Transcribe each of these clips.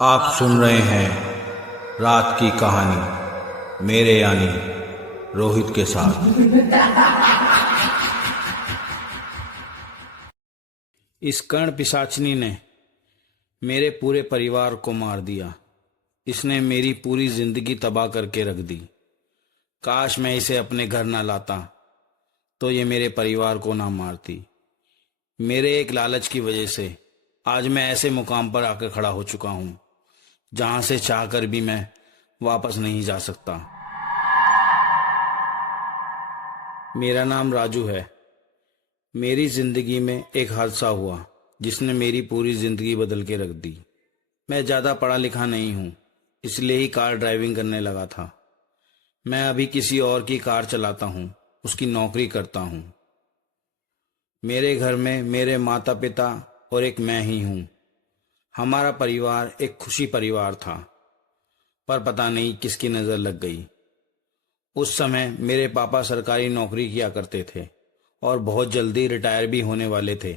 आप सुन रहे हैं रात की कहानी मेरे यानी रोहित के साथ। इस कर्ण पिशाचनी ने मेरे पूरे परिवार को मार दिया। इसने मेरी पूरी जिंदगी तबाह करके रख दी। काश मैं इसे अपने घर ना लाता तो ये मेरे परिवार को ना मारती। मेरे एक लालच की वजह से आज मैं ऐसे मुकाम पर आकर खड़ा हो चुका हूं जहां से चाहकर भी मैं वापस नहीं जा सकता। मेरा नाम राजू है। मेरी जिंदगी में एक हादसा हुआ जिसने मेरी पूरी जिंदगी बदल के रख दी। मैं ज्यादा पढ़ा लिखा नहीं हूं, इसलिए ही कार ड्राइविंग करने लगा था। मैं अभी किसी और की कार चलाता हूं, उसकी नौकरी करता हूं। मेरे घर में मेरे माता पिता और एक मैं ही हूं। हमारा परिवार एक खुशी परिवार था, पर पता नहीं किसकी नजर लग गई। उस समय मेरे पापा सरकारी नौकरी किया करते थे और बहुत जल्दी रिटायर भी होने वाले थे।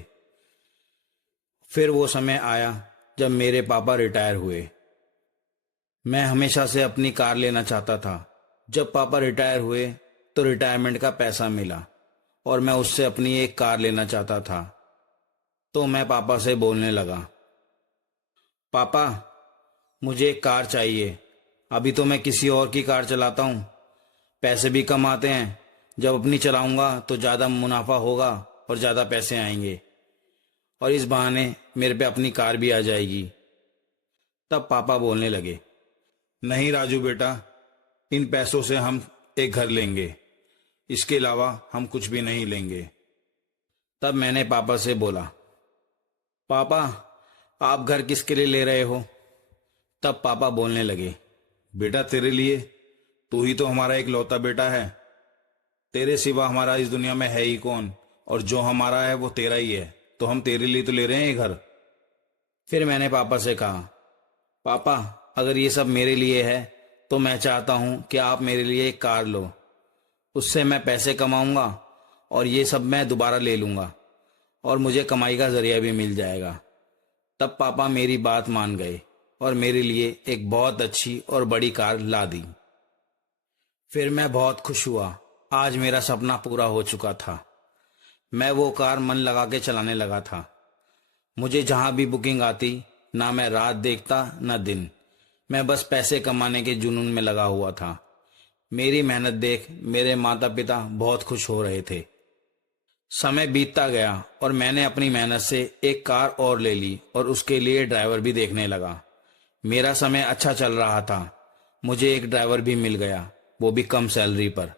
फिर वो समय आया जब मेरे पापा रिटायर हुए। मैं हमेशा से अपनी कार लेना चाहता था। जब पापा रिटायर हुए तो रिटायरमेंट का पैसा मिला और मैं उससे अपनी एक कार लेना चाहता था। तो मैं पापा से बोलने लगा, पापा मुझे एक कार चाहिए। अभी तो मैं किसी और की कार चलाता हूँ, पैसे भी कम आते हैं। जब अपनी चलाऊंगा तो ज़्यादा मुनाफा होगा और ज़्यादा पैसे आएंगे और इस बहाने मेरे पे अपनी कार भी आ जाएगी। तब पापा बोलने लगे, नहीं राजू बेटा, इन पैसों से हम एक घर लेंगे, इसके अलावा हम कुछ भी नहीं लेंगे। तब मैंने पापा से बोला, पापा आप घर किसके लिए ले रहे हो? तब पापा बोलने लगे, बेटा तेरे लिए, तू ही तो हमारा एक लौता बेटा है। तेरे सिवा हमारा इस दुनिया में है ही कौन, और जो हमारा है वो तेरा ही है, तो हम तेरे लिए तो ले रहे हैं ये घर। फिर मैंने पापा से कहा, पापा अगर ये सब मेरे लिए है तो मैं चाहता हूं कि आप मेरे लिए एक कार लो। उससे मैं पैसे कमाऊंगा और ये सब मैं दोबारा ले लूंगा और मुझे कमाई का जरिया भी मिल जाएगा। तब पापा मेरी बात मान गए और मेरे लिए एक बहुत अच्छी और बड़ी कार ला दी। फिर मैं बहुत खुश हुआ। आज मेरा सपना पूरा हो चुका था। मैं वो कार मन लगा के चलाने लगा था। मुझे जहां भी बुकिंग आती, ना मैं रात देखता ना दिन। मैं बस पैसे कमाने के जुनून में लगा हुआ था। मेरी मेहनत देख मेरे माता पिता बहुत खुश हो रहे थे। समय बीतता गया और मैंने अपनी मेहनत से एक कार और ले ली और उसके लिए ड्राइवर भी देखने लगा। मेरा समय अच्छा चल रहा था। मुझे एक ड्राइवर भी मिल गया, वो भी कम सैलरी पर।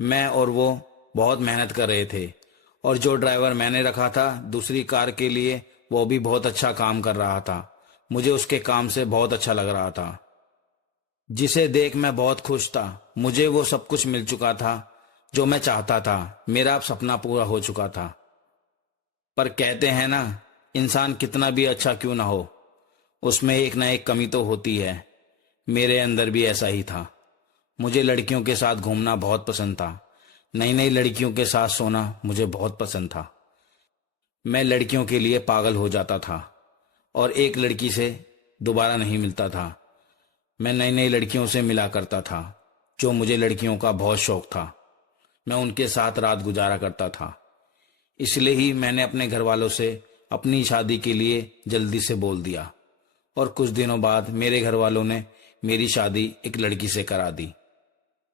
मैं और वो बहुत मेहनत कर रहे थे और जो ड्राइवर मैंने रखा था दूसरी कार के लिए, वो भी बहुत अच्छा काम कर रहा था। मुझे उसके काम से बहुत अच्छा लग रहा था, जिसे देख मैं बहुत खुश था। मुझे वो सब कुछ मिल चुका था जो मैं चाहता था। मेरा अब सपना पूरा हो चुका था। पर कहते हैं ना, इंसान कितना भी अच्छा क्यों ना हो, उसमें एक ना एक कमी तो होती है। मेरे अंदर भी ऐसा ही था। मुझे लड़कियों के साथ घूमना बहुत पसंद था। नई नई लड़कियों के साथ सोना मुझे बहुत पसंद था। मैं लड़कियों के लिए पागल हो जाता था और एक लड़की से दोबारा नहीं मिलता था। मैं नई नई लड़कियों से मिला करता था, जो मुझे लड़कियों का बहुत शौक था। मैं उनके साथ रात गुजारा करता था। इसलिए ही मैंने अपने घर वालों से अपनी शादी के लिए जल्दी से बोल दिया और कुछ दिनों बाद मेरे घर वालों ने मेरी शादी एक लड़की से करा दी।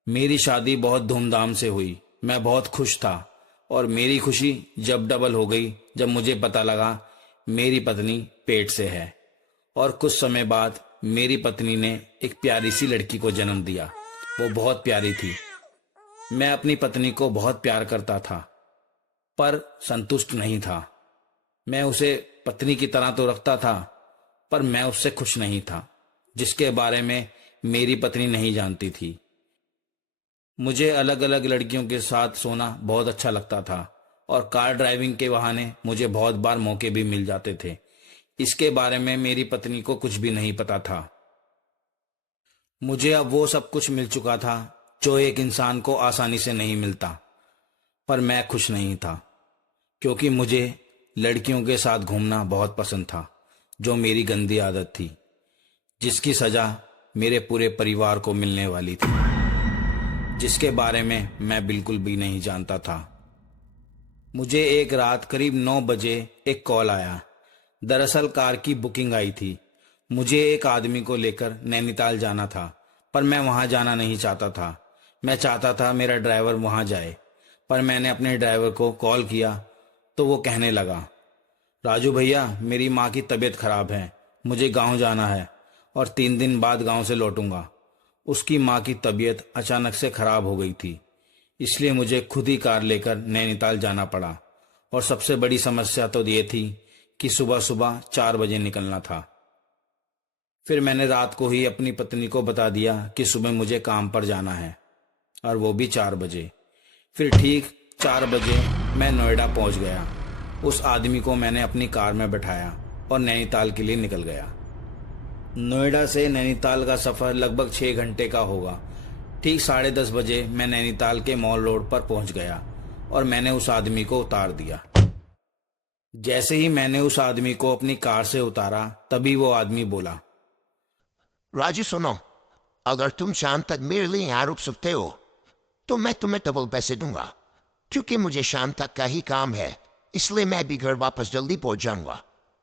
मेरी शादी बहुत धूमधाम से हुई। मैं बहुत खुश था और मेरी खुशी जब डबल हो गई जब मुझे पता लगा मेरी पत्नी पेट से है। और कुछ समय बाद मेरी पत्नी ने एक प्यारी सी लड़की को जन्म दिया। वो बहुत प्यारी थी। मैं अपनी पत्नी को बहुत प्यार करता था, पर संतुष्ट नहीं था। मैं उसे पत्नी की तरह तो रखता था, पर मैं उससे खुश नहीं था, जिसके बारे में मेरी पत्नी नहीं जानती थी। मुझे अलग अलग लड़कियों के साथ सोना बहुत अच्छा लगता था और कार ड्राइविंग के बहाने मुझे बहुत बार मौके भी मिल जाते थे। इसके बारे में मेरी पत्नी को कुछ भी नहीं पता था। मुझे अब वो सब कुछ मिल चुका था जो एक इंसान को आसानी से नहीं मिलता, पर मैं खुश नहीं था क्योंकि मुझे लड़कियों के साथ घूमना बहुत पसंद था, जो मेरी गंदी आदत थी। जिसकी सजा मेरे पूरे परिवार को मिलने वाली थी, जिसके बारे में मैं बिल्कुल भी नहीं जानता था। मुझे एक रात करीब 9 बजे एक कॉल आया। दरअसल कार की बुकिंग आई थी। मुझे एक आदमी को लेकर नैनीताल जाना था, पर मैं वहां जाना नहीं चाहता था। मैं चाहता था मेरा ड्राइवर वहां जाए, पर मैंने अपने ड्राइवर को कॉल किया तो वो कहने लगा, राजू भैया, मेरी माँ की तबीयत खराब है, मुझे गांव जाना है और 3 दिन बाद गांव से लौटूंगा। उसकी माँ की तबीयत अचानक से खराब हो गई थी, इसलिए मुझे खुद ही कार लेकर नैनीताल जाना पड़ा। और सबसे बड़ी समस्या तो ये थी कि सुबह सुबह 4 बजे निकलना था। फिर मैंने रात को ही अपनी पत्नी को बता दिया कि सुबह मुझे काम पर जाना है, और वो भी 4 बजे। फिर ठीक 4 बजे मैं नोएडा पहुंच गया। उस आदमी को मैंने अपनी कार में बैठाया और नैनीताल के लिए निकल गया। नोएडा से नैनीताल का सफ़र लगभग 6 घंटे का होगा। ठीक 10:30 बजे मैं नैनीताल के मॉल रोड पर पहुंच गया और मैंने उस आदमी को उतार दिया। जैसे ही मैंने उस आदमी को अपनी कार से उतारा, तभी वो आदमी बोला, राजू सुनो, अगर तुम शाम तक मेरे लिए यहाँ रुक सकते हो तो मैं तुम्हें डबल पैसे दूंगा, क्योंकि मुझे शाम तक का ही काम है, इसलिए मैं भी घर वापस जल्दी पहुंच जाऊंगा।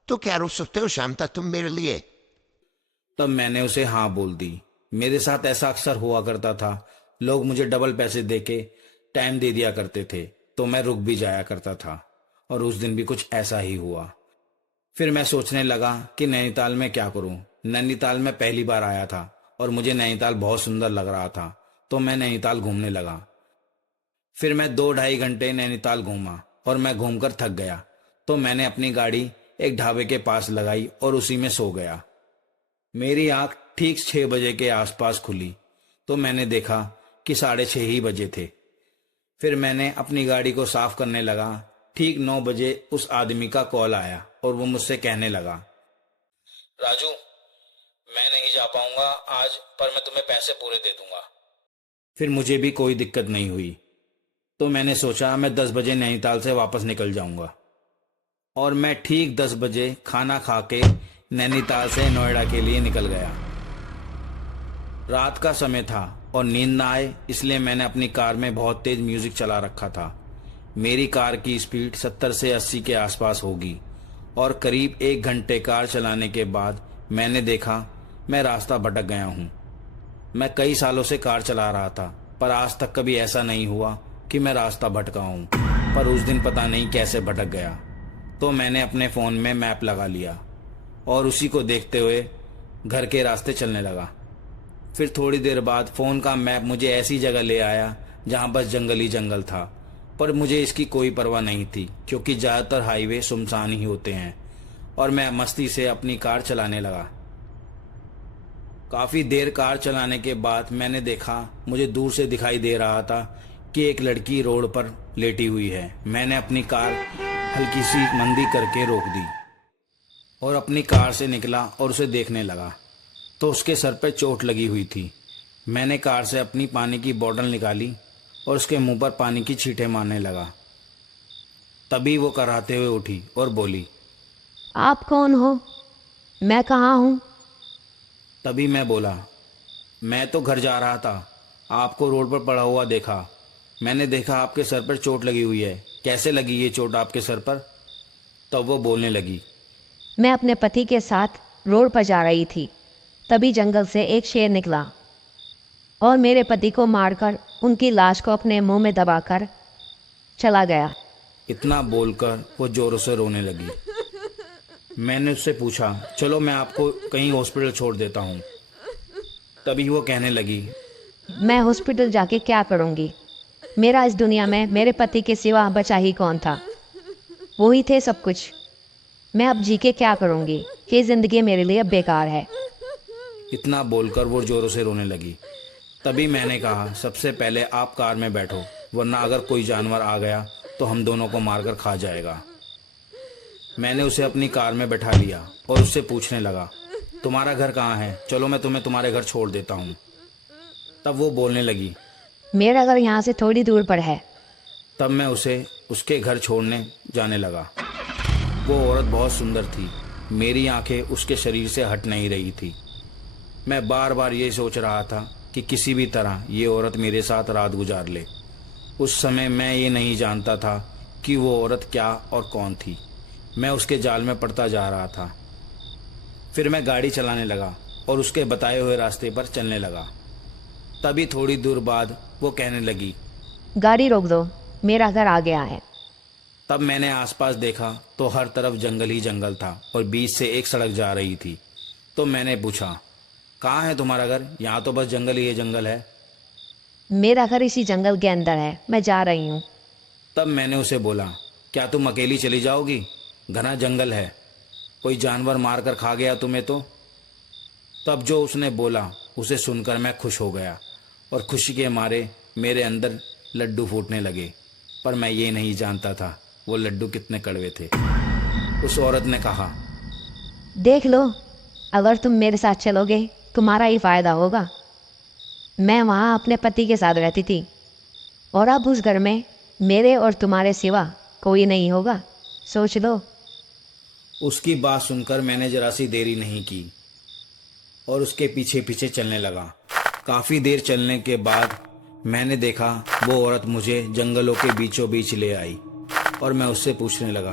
तो क्या रुक सकते हो शाम तक तुम मेरे लिए? तब मैंने उसे हाँ बोल दी। मेरे साथ ऐसा अक्सर हुआ करता था। लोग मुझे डबल पैसे देके टाइम दे दिया करते थे, तो मैं रुक भी जाया करता था, और उस दिन भी कुछ ऐसा ही हुआ। फिर मैं सोचने लगा कि नैनीताल में क्या करूं। नैनीताल में पहली बार आया था और मुझे नैनीताल बहुत सुंदर लग रहा था, तो मैं नैनीताल घूमने लगा। फिर मैं 2-2.5 घंटे नैनीताल घूमा और मैं घूमकर थक गया, तो मैंने अपनी गाड़ी एक ढाबे के पास लगाई और उसी में सो गया। मेरी आंख ठीक 6 बजे के आसपास खुली तो मैंने देखा कि 6:30 ही बजे थे। फिर मैंने अपनी गाड़ी को साफ करने लगा। ठीक 9 बजे उस आदमी का कॉल आया और वो मुझसे कहने लगा, राजू, मैं नहीं जा पाऊंगा आज, पर मैं तुम्हें पैसे पूरे दे दूंगा। फिर मुझे भी कोई दिक्कत नहीं हुई, तो मैंने सोचा मैं 10 बजे नैनीताल से वापस निकल जाऊंगा। और मैं ठीक 10 बजे खाना खा के नैनीताल से नोएडा के लिए निकल गया। रात का समय था और नींद ना आए, इसलिए मैंने अपनी कार में बहुत तेज म्यूजिक चला रखा था। मेरी कार की स्पीड 70 से 80 के आसपास होगी, और करीब 1 घंटे कार चलाने के बाद मैंने देखा मैं रास्ता भटक गया हूँ। मैं कई सालों से कार चला रहा था, पर आज तक कभी ऐसा नहीं हुआ कि मैं रास्ता भटका हूँ, पर उस दिन पता नहीं कैसे भटक गया। तो मैंने अपने फ़ोन में मैप लगा लिया और उसी को देखते हुए घर के रास्ते चलने लगा। फिर थोड़ी देर बाद फ़ोन का मैप मुझे ऐसी जगह ले आया जहाँ बस जंगल ही जंगल था, पर मुझे इसकी कोई परवाह नहीं थी, क्योंकि ज़्यादातर हाईवे सुनसान ही होते हैं, और मैं मस्ती से अपनी कार चलाने लगा। काफ़ी देर कार चलाने के बाद मैंने देखा, मुझे दूर से दिखाई दे रहा था कि एक लड़की रोड पर लेटी हुई है। मैंने अपनी कार हल्की सी मंदी करके रोक दी और अपनी कार से निकला और उसे देखने लगा, तो उसके सर पे चोट लगी हुई थी। मैंने कार से अपनी पानी की बोतल निकाली और उसके मुंह पर पानी की छींटे मारने लगा। तभी वो कराहते हुए उठी और बोली, आप कौन हो? मैं कहाँ हूँ? तभी मैं बोला, मैं तो घर जा रहा था, आपको रोड पर पड़ा हुआ देखा। मैंने देखा आपके सर पर चोट लगी हुई है, कैसे लगी ये चोट आपके सर पर? तब वो बोलने लगी, मैं अपने पति के साथ रोड पर जा रही थी, तभी जंगल से एक शेर निकला और मेरे पति को मारकर उनकी लाश को अपने मुंह में दबाकर चला गया। इतना बोलकर वो जोरों से रोने लगी। मैंने उससे पूछा, चलो मैं आपको कहीं हॉस्पिटल छोड़ देता हूँ। तभी वो कहने लगी, मैं हॉस्पिटल जाके क्या करूँगी? मेरा इस दुनिया में मेरे पति के सिवा बचा ही कौन था? वो ही थे सब कुछ। मैं अब जी के क्या करूँगी? ये ज़िंदगी मेरे लिए बेकार है। इतना बोलकर वो जोरों से रोने लगी। तभी मैंने कहा, सबसे पहले आप कार में बैठो, वरना अगर कोई जानवर आ गया तो हम दोनों को मारकर खा जाएगा। मैंने उसे अपनी कार में बैठा लिया और उससे पूछने लगा, तुम्हारा घर कहाँ है? चलो मैं तुम्हें तुम्हारे घर छोड़ देता हूँ। तब वो बोलने लगी, मेरा घर यहाँ से थोड़ी दूर पर है। तब मैं उसे उसके घर छोड़ने जाने लगा। वो औरत बहुत सुंदर थी। मेरी आंखें उसके शरीर से हट नहीं रही थी। मैं बार बार ये सोच रहा था कि किसी भी तरह ये औरत मेरे साथ रात गुजार ले। उस समय मैं ये नहीं जानता था कि वो औरत क्या और कौन थी। मैं उसके जाल में पड़ता जा रहा था। फिर मैं गाड़ी चलाने लगा और उसके बताए हुए रास्ते पर चलने लगा। तभी थोड़ी दूर बाद वो कहने लगी। गाड़ी रोक दो, मेरा घर आ गया है। तब मैंने आसपास देखा तो हर तरफ जंगल ही जंगल था और बीच से एक सड़क जा रही थी। तो मैंने पूछा, कहाँ है तुम्हारा घर? यहाँ तो बस जंगल ही जंगल है। मेरा घर इसी जंगल के अंदर है, मैं जा रही हूँ। तब मैंने उसे बोला, क्या तुम अकेली चली जाओगी? घना जंगल है, कोई जानवर मार कर खा गया तुम्हें तो। तब जो उसने बोला उसे सुनकर मैं खुश हो गया और खुशी के मारे मेरे अंदर लड्डू फूटने लगे। पर मैं ये नहीं जानता था वो लड्डू कितने कड़वे थे। उस औरत ने कहा, देख लो, अगर तुम मेरे साथ चलोगे तुम्हारा ही फायदा होगा। मैं वहाँ अपने पति के साथ रहती थी और अब उस घर में मेरे और तुम्हारे सिवा कोई नहीं होगा, सोच लो। उसकी बात सुनकर मैंने जरा सी देरी नहीं की और उसके पीछे पीछे चलने लगा। काफ़ी देर चलने के बाद मैंने देखा वो औरत मुझे जंगलों के बीचों बीच ले आई और मैं उससे पूछने लगा,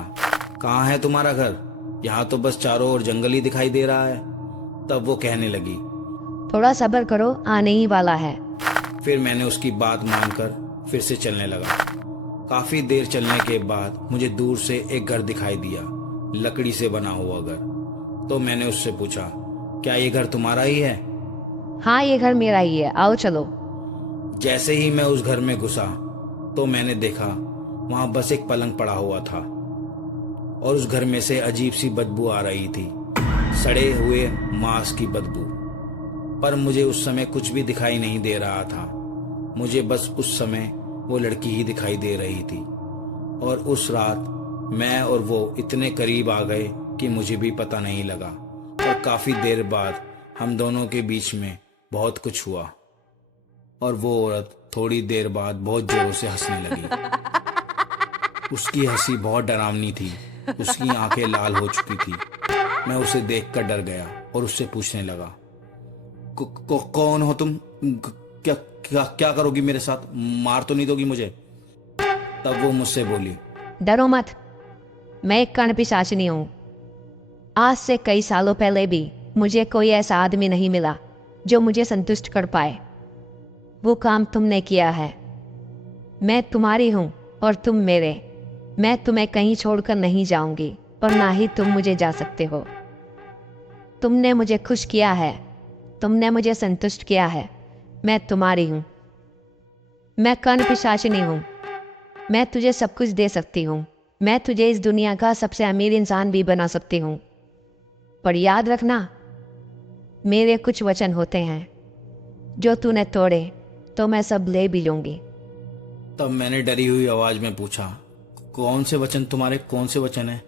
कहाँ है तुम्हारा घर? यहाँ तो बस चारों ओर जंगल ही दिखाई दे रहा है। तब वो कहने लगी, थोड़ा सब्र करो, आने ही वाला है। फिर मैंने उसकी बात मानकर फिर से चलने लगा। काफ़ी देर चलने के बाद मुझे दूर से एक घर दिखाई दिया, लकड़ी से बना हुआ घर। तो मैंने उससे पूछा, क्या ये घर तुम्हारा ही है? हाँ, ये घर मेरा ही है, आओ चलो। जैसे ही मैं उस घर में घुसा तो मैंने देखा वहां बस एक पलंग पड़ा हुआ था और उस घर में से अजीब सी बदबू आ रही थी, सड़े हुए मांस की बदबू। पर मुझे उस समय कुछ भी दिखाई नहीं दे रहा था। मुझे बस उस समय वो लड़की ही दिखाई दे रही थी। और उस रात मैं और वो इतने करीब आ गए कि मुझे भी पता नहीं लगा। और काफ़ी देर बाद हम दोनों के बीच में बहुत कुछ हुआ और वो औरत थोड़ी देर बाद बहुत जोरों से हंसने लगी। उसकी हंसी बहुत डरावनी थी, उसकी आंखें लाल हो चुकी थी। मैं उसे देखकर डर गया और उससे पूछने लगा, कौन हो तुम? क्या क्या क्या करोगी मेरे साथ? मार तो नहीं दोगी मुझे? तब वो मुझसे बोली, डरो मत, मैं एक कर्णपिशाचिनी हूँ। आज से कई सालों पहले भी मुझे कोई ऐसा आदमी नहीं मिला जो मुझे संतुष्ट कर पाए। वो काम तुमने किया है। मैं तुम्हारी हूँ और तुम मेरे। मैं तुम्हें कहीं छोड़कर नहीं जाऊंगी और ना ही तुम मुझे जा सकते हो। तुमने मुझे खुश किया है, तुमने मुझे संतुष्ट किया है। मैं तुम्हारी हूँ। मैं कर्णपिशाचिनी हूँ। मैं तुझे सब कुछ दे सकती हूँ। मैं तुझे इस दुनिया का सबसे अमीर इंसान भी बना सकती हूँ। पर याद रखना, मेरे कुछ वचन होते हैं, जो तूने तोड़े तो मैं सब ले भी लूंगी। तब मैंने डरी हुई आवाज में पूछा, कौन से वचन तुम्हारे? कौन से वचन है?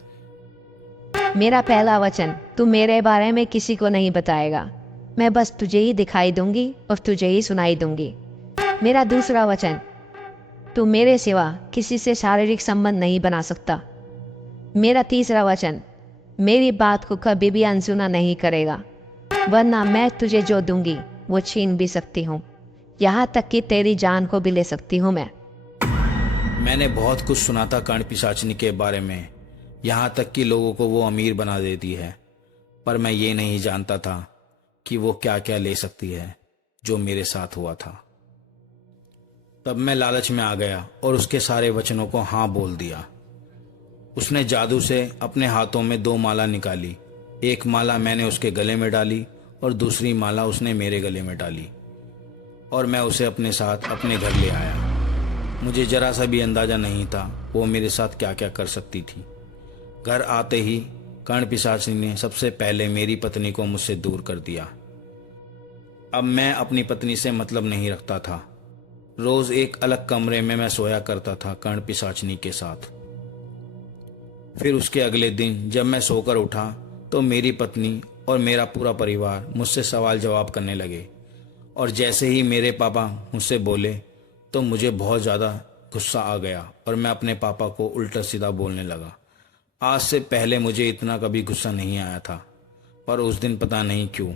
मेरा पहला वचन, तू मेरे बारे में किसी को नहीं बताएगा। मैं बस तुझे ही दिखाई दूंगी और तुझे ही सुनाई दूंगी। मेरा दूसरा वचन, तू मेरे सिवा किसी से शारीरिक संबंध नहीं बना सकता। मेरा तीसरा वचन, मेरी बात को कभी भी अनसुना नहीं करेगा, वरना मैं तुझे जो दूंगी वो छीन भी सकती हूँ, यहाँ तक कि तेरी जान को भी ले सकती हूँ मैं। मैंने बहुत कुछ सुना था कर्णपिशाचिनी के बारे में, यहाँ तक कि लोगों को वो अमीर बना देती है। पर मैं ये नहीं जानता था कि वो क्या क्या ले सकती है, जो मेरे साथ हुआ था। तब मैं लालच में आ गया और उसके सारे वचनों को हाँ बोल दिया। उसने जादू से अपने हाथों में 2 माला निकाली। एक माला मैंने उसके गले में डाली और दूसरी माला उसने मेरे गले में डाली और मैं उसे अपने साथ अपने घर ले आया। मुझे जरा सा भी अंदाजा नहीं था वो मेरे साथ क्या क्या कर सकती थी। घर आते ही कर्णपिशाचिनी ने सबसे पहले मेरी पत्नी को मुझसे दूर कर दिया। अब मैं अपनी पत्नी से मतलब नहीं रखता था। रोज एक अलग कमरे में मैं सोया करता था कर्णपिशाचिनी के साथ। फिर उसके अगले दिन जब मैं सोकर उठा तो मेरी पत्नी और मेरा पूरा परिवार मुझसे सवाल जवाब करने लगे और जैसे ही मेरे पापा मुझसे बोले तो मुझे बहुत ज़्यादा गुस्सा आ गया और मैं अपने पापा को उल्टा सीधा बोलने लगा। आज से पहले मुझे इतना कभी गुस्सा नहीं आया था, पर उस दिन पता नहीं क्यों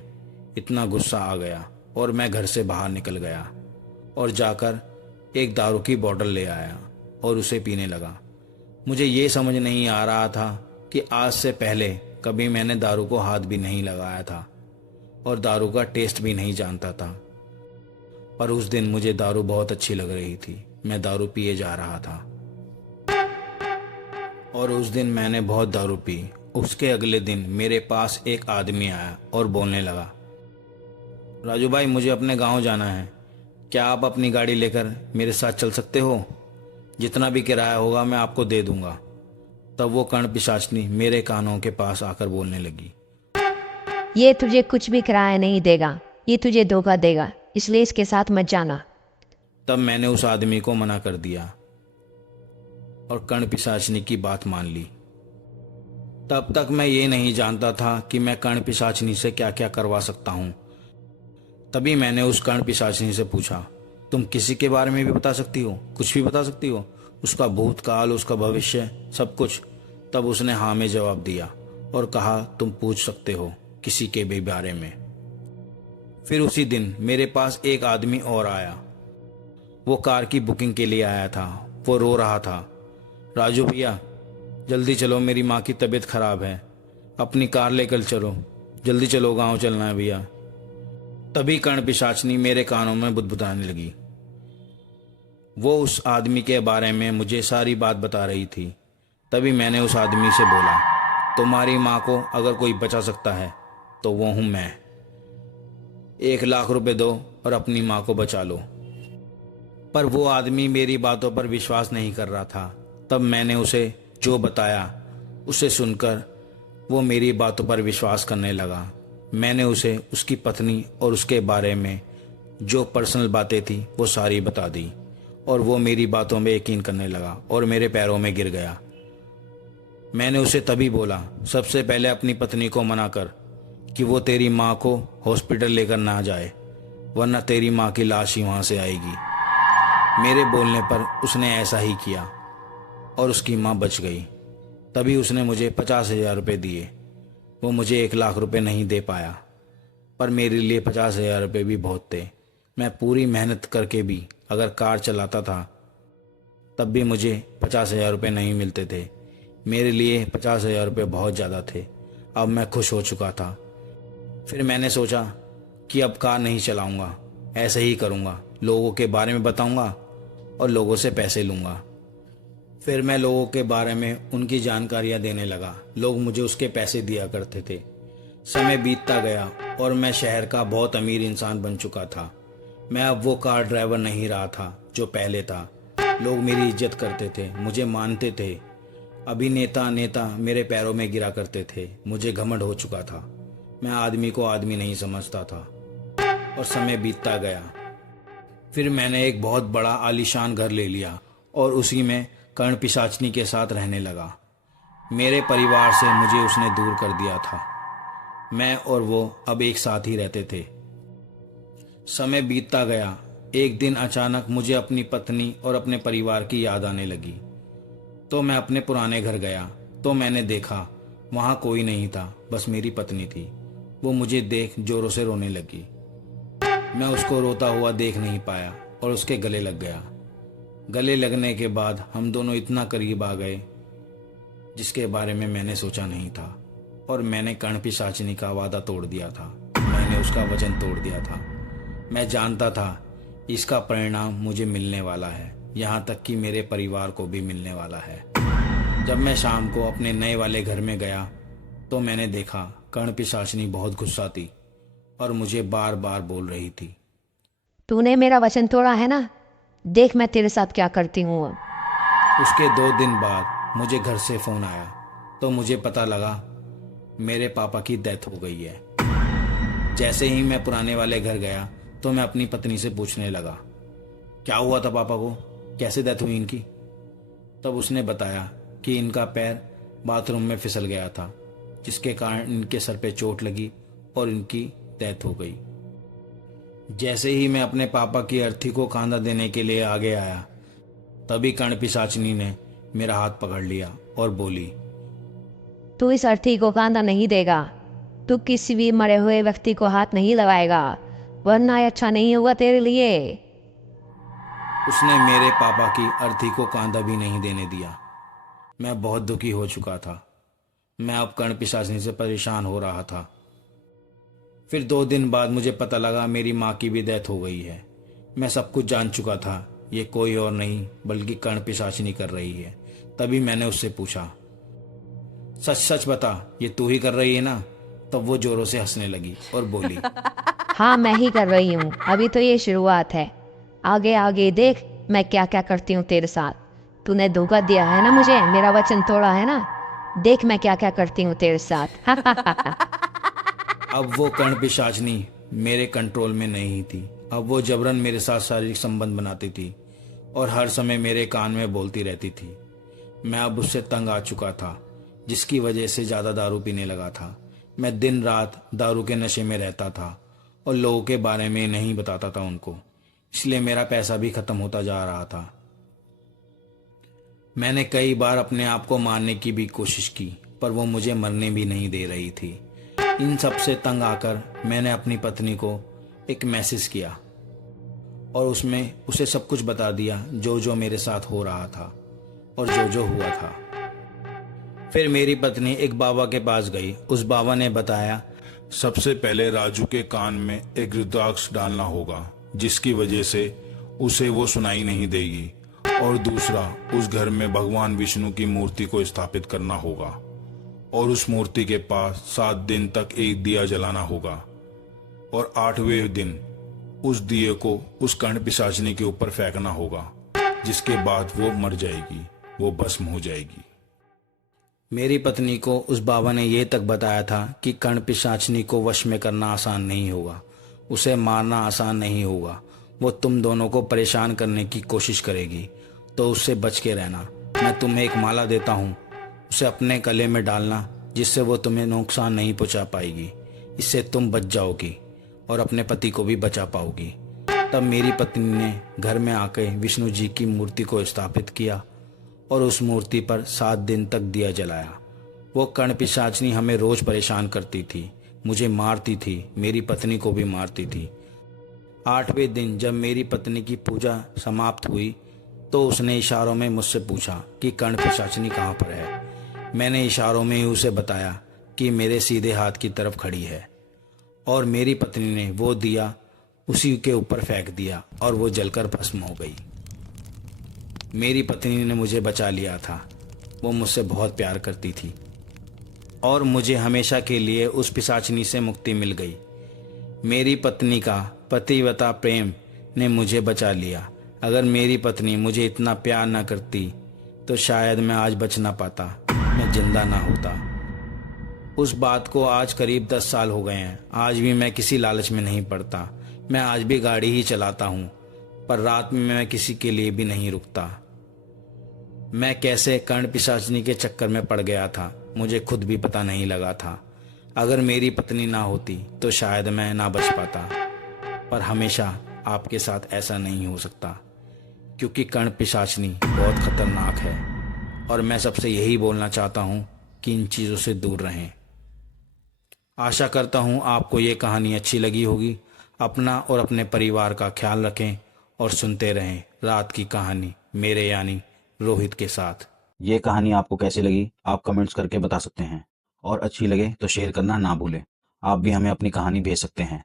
इतना गुस्सा आ गया और मैं घर से बाहर निकल गया और जाकर एक दारू की बोतल ले आया और उसे पीने लगा। मुझे ये समझ नहीं आ रहा था कि आज से पहले कभी मैंने दारू को हाथ भी नहीं लगाया था और दारू का टेस्ट भी नहीं जानता था, पर उस दिन मुझे दारू बहुत अच्छी लग रही थी। मैं दारू पिए जा रहा था और उस दिन मैंने बहुत दारू पी। उसके अगले दिन मेरे पास एक आदमी आया और बोलने लगा, राजू भाई मुझे अपने गांव जाना है, क्या आप अपनी गाड़ी लेकर मेरे साथ चल सकते हो? जितना भी किराया होगा मैं आपको दे दूंगा। तब वो कर्ण पिशाचनी मेरे कानों के पास आकर बोलने लगी, ये तुझे कुछ भी किराया नहीं देगा, ये तुझे धोखा देगा, इसलिए इसके साथ मत जाना। तब मैंने उस आदमी को मना कर दिया और कर्ण पिशाचनी की बात मान ली। तब तक मैं ये नहीं जानता था कि मैं कर्ण पिशाचनी से क्या क्या करवा सकता हूँ। तभी मैंने उस कर्ण पिशाचनी से पूछा, तुम किसी के बारे में भी बता सकती हो, कुछ भी बता सकती हो, उसका भूतकाल, उसका भविष्य, सब कुछ? तब उसने हाँ में जवाब दिया और कहा, तुम पूछ सकते हो किसी के भी बारे में। फिर उसी दिन मेरे पास एक आदमी और आया। वो कार की बुकिंग के लिए आया था। वो रो रहा था, राजू भैया जल्दी चलो, मेरी माँ की तबीयत खराब है, अपनी कार लेकर चलो, जल्दी चलो, गांव चलना है भैया। तभी कर्ण पिशाचनी मेरे कानों में बुदबुदाने लगी। वो उस आदमी के बारे में मुझे सारी बात बता रही थी। तभी मैंने उस आदमी से बोला, तुम्हारी माँ को अगर कोई बचा सकता है तो वो हूं मैं। 1,00,000 रुपए दो और अपनी माँ को बचा लो। पर वो आदमी मेरी बातों पर विश्वास नहीं कर रहा था। तब मैंने उसे जो बताया उसे सुनकर वो मेरी बातों पर विश्वास करने लगा। मैंने उसे उसकी पत्नी और उसके बारे में जो पर्सनल बातें थी वो सारी बता दी और वो मेरी बातों में यकीन करने लगा और मेरे पैरों में गिर गया। मैंने उसे तभी बोला, सबसे पहले अपनी पत्नी को मना कर कि वो तेरी माँ को हॉस्पिटल लेकर ना जाए, वरना तेरी माँ की लाश ही वहाँ से आएगी। मेरे बोलने पर उसने ऐसा ही किया और उसकी माँ बच गई। तभी उसने मुझे 50,000 रुपये दिए। वो मुझे 1,00,000 रुपये नहीं दे पाया, पर मेरे लिए 50,000 रुपये भी बहुत थे। मैं पूरी मेहनत करके भी अगर कार चलाता था तब भी मुझे 50,000 रुपये नहीं मिलते थे। मेरे लिए 50,000 रुपये बहुत ज़्यादा थे। अब मैं खुश हो चुका था। फिर मैंने सोचा कि अब कार नहीं चलाऊंगा, ऐसे ही करूंगा, लोगों के बारे में बताऊंगा और लोगों से पैसे लूंगा। फिर मैं लोगों के बारे में उनकी जानकारियां देने लगा। लोग मुझे उसके पैसे दिया करते थे। समय बीतता गया और मैं शहर का बहुत अमीर इंसान बन चुका था। मैं अब वो कार ड्राइवर नहीं रहा था जो पहले था। लोग मेरी इज्जत करते थे, मुझे मानते थे। अभिनेता नेता मेरे पैरों में गिरा करते थे। मुझे घमंड हो चुका था। मैं आदमी को आदमी नहीं समझता था और समय बीतता गया। फिर मैंने एक बहुत बड़ा आलीशान घर ले लिया और उसी में कर्ण पिशाचनी के साथ रहने लगा। मेरे परिवार से मुझे उसने दूर कर दिया था। मैं और वो अब एक साथ ही रहते थे। समय बीतता गया। एक दिन अचानक मुझे अपनी पत्नी और अपने परिवार की याद आने लगी, तो मैं अपने पुराने घर गया। तो मैंने देखा वहाँ कोई नहीं था, बस मेरी पत्नी थी। वो मुझे देख जोरों से रोने लगी। मैं उसको रोता हुआ देख नहीं पाया और उसके गले लग गया। गले लगने के बाद हम दोनों इतना करीब आ गए जिसके बारे में मैंने सोचा नहीं था। और मैंने कर्ण पिशाचिनी का वादा तोड़ दिया था। मैंने उसका वचन तोड़ दिया था। मैं जानता था इसका परिणाम मुझे मिलने वाला है, यहाँ तक कि मेरे परिवार को भी मिलने वाला है। जब मैं शाम को अपने नए वाले घर में गया तो मैंने देखा कर्ण पिशाचिनी बहुत गुस्सा थी और मुझे बार बार बोल रही थी, तूने मेरा वचन तोड़ा है ना, देख मैं तेरे साथ क्या करती हूँ अब। उसके 2 दिन बाद मुझे घर से फ़ोन आया तो मुझे पता लगा मेरे पापा की डेथ हो गई है। जैसे ही मैं पुराने वाले घर गया तो मैं अपनी पत्नी से पूछने लगा, क्या हुआ था पापा को, कैसे डेथ हुई इनकी। तब उसने बताया कि इनका पैर बाथरूम में फिसल गया था, जिसके कारण इनके सर पे चोट लगी और इनकी डेथ हो गई। जैसे ही मैं अपने पापा की अर्थी को कांधा देने के लिए आगे आया, तभी कर्ण पिशाचिनी ने मेरा हाथ पकड़ लिया और बोली, तू इस अर्थी को कांधा नहीं देगा, तू किसी भी मरे हुए व्यक्ति को हाथ नहीं लगाएगा, वरना ये अच्छा नहीं होगा तेरे लिए। उसने मेरे पापा की अर्थी को कांधा भी नहीं देने दिया। मैं बहुत दुखी हो चुका था। मैं अब कर्ण पिशाचिनी से परेशान हो रहा था। फिर 2 दिन बाद मुझे पता लगा मेरी माँ की भी डेथ हो गई है। मैं सब कुछ जान चुका था। ये कोई और नहीं बल्कि कर्ण पिशाचिनी कर रही है। तभी मैंने उससे पूछा, सच सच बता, ये तू ही कर रही है ना? तब वो जोरों से हंसने लगी और बोली, हाँ मैं ही कर रही हूँ, अभी तो ये शुरुआत है। आगे आगे देख मैं क्या क्या करती हूँ तेरे साथ। तूने धोखा दिया है ना मुझे, मेरा वचन तोड़ा है ना, देख मैं क्या क्या करती हूँ तेरे साथ। अब वो कर्ण पिशाचिनी मेरे कंट्रोल में नहीं थी। अब वो जबरन मेरे साथ शारीरिक संबंध बनाती थी और हर समय मेरे कान में बोलती रहती थी। मैं अब उससे तंग आ चुका था, जिसकी वजह से ज़्यादा दारू पीने लगा था। मैं दिन रात दारू के नशे में रहता था और लोगों के बारे में नहीं बताता था उनको, इसलिए मेरा पैसा भी ख़त्म होता जा रहा था। मैंने कई बार अपने आप को मारने की भी कोशिश की, पर वो मुझे मरने भी नहीं दे रही थी। इन सब से तंग आकर मैंने अपनी पत्नी को एक मैसेज किया और उसमें उसे सब कुछ बता दिया, जो जो मेरे साथ हो रहा था और जो जो हुआ था। फिर मेरी पत्नी एक बाबा के पास गई। उस बाबा ने बताया, सबसे पहले राजू के कान में एक रुद्राक्ष डालना होगा, जिसकी वजह से उसे वो सुनाई नहीं देगी। और दूसरा, उस घर में भगवान विष्णु की मूर्ति को स्थापित करना होगा और उस मूर्ति के पास 7 दिन तक एक दिया जलाना होगा और 8वें दिन उस दिए को उस कर्ण पिशाचिनी के ऊपर फेंकना होगा, जिसके बाद वो मर जाएगी, वो भस्म हो जाएगी। मेरी पत्नी को उस बाबा ने यह तक बताया था कि कर्ण पिशाचिनी को वश में करना आसान नहीं होगा, उसे मारना आसान नहीं होगा। वो तुम दोनों को परेशान करने की कोशिश करेगी, तो उससे बच के रहना। मैं तुम्हें एक माला देता हूँ, उसे अपने गले में डालना, जिससे वो तुम्हें नुकसान नहीं पहुँचा पाएगी। इससे तुम बच जाओगी और अपने पति को भी बचा पाओगी। तब मेरी पत्नी ने घर में आकर विष्णु जी की मूर्ति को स्थापित किया और उस मूर्ति पर 7 दिन तक दिया जलाया। वो कर्ण पिशाचिनी हमें रोज परेशान करती थी, मुझे मारती थी, मेरी पत्नी को भी मारती थी। 8वें दिन जब मेरी पत्नी की पूजा समाप्त हुई तो उसने इशारों में मुझसे पूछा कि कर्ण पिशाचिनी कहाँ पर है। मैंने इशारों में ही उसे बताया कि मेरे सीधे हाथ की तरफ खड़ी है और मेरी पत्नी ने वो दिया उसी के ऊपर फेंक दिया और वो जलकर भस्म हो गई। मेरी पत्नी ने मुझे बचा लिया था। वो मुझसे बहुत प्यार करती थी और मुझे हमेशा के लिए उस पिशाचिनी से मुक्ति मिल गई। मेरी पत्नी का पतिव्रता प्रेम ने मुझे बचा लिया। अगर मेरी पत्नी मुझे इतना प्यार ना करती तो शायद मैं आज बच ना पाता, मैं जिंदा ना होता। उस बात को आज करीब 10 साल हो गए हैं। आज भी मैं किसी लालच में नहीं पड़ता। मैं आज भी गाड़ी ही चलाता हूँ, पर रात में मैं किसी के लिए भी नहीं रुकता। मैं कैसे कर्ण पिशाचिनी के चक्कर में पड़ गया था, मुझे खुद भी पता नहीं लगा था। अगर मेरी पत्नी ना होती तो शायद मैं ना बच पाता, पर हमेशा आपके साथ ऐसा नहीं हो सकता, क्योंकि कर्ण पिशाचिनी बहुत खतरनाक है और मैं सबसे यही बोलना चाहता हूँ कि इन चीज़ों से दूर रहें। आशा करता हूँ आपको ये कहानी अच्छी लगी होगी। अपना और अपने परिवार का ख्याल रखें और सुनते रहें रात की कहानी, मेरे यानी रोहित के साथ। ये कहानी आपको कैसी लगी आप कमेंट्स करके बता सकते हैं और अच्छी लगे तो शेयर करना ना भूलें। आप भी हमें अपनी कहानी भेज सकते हैं।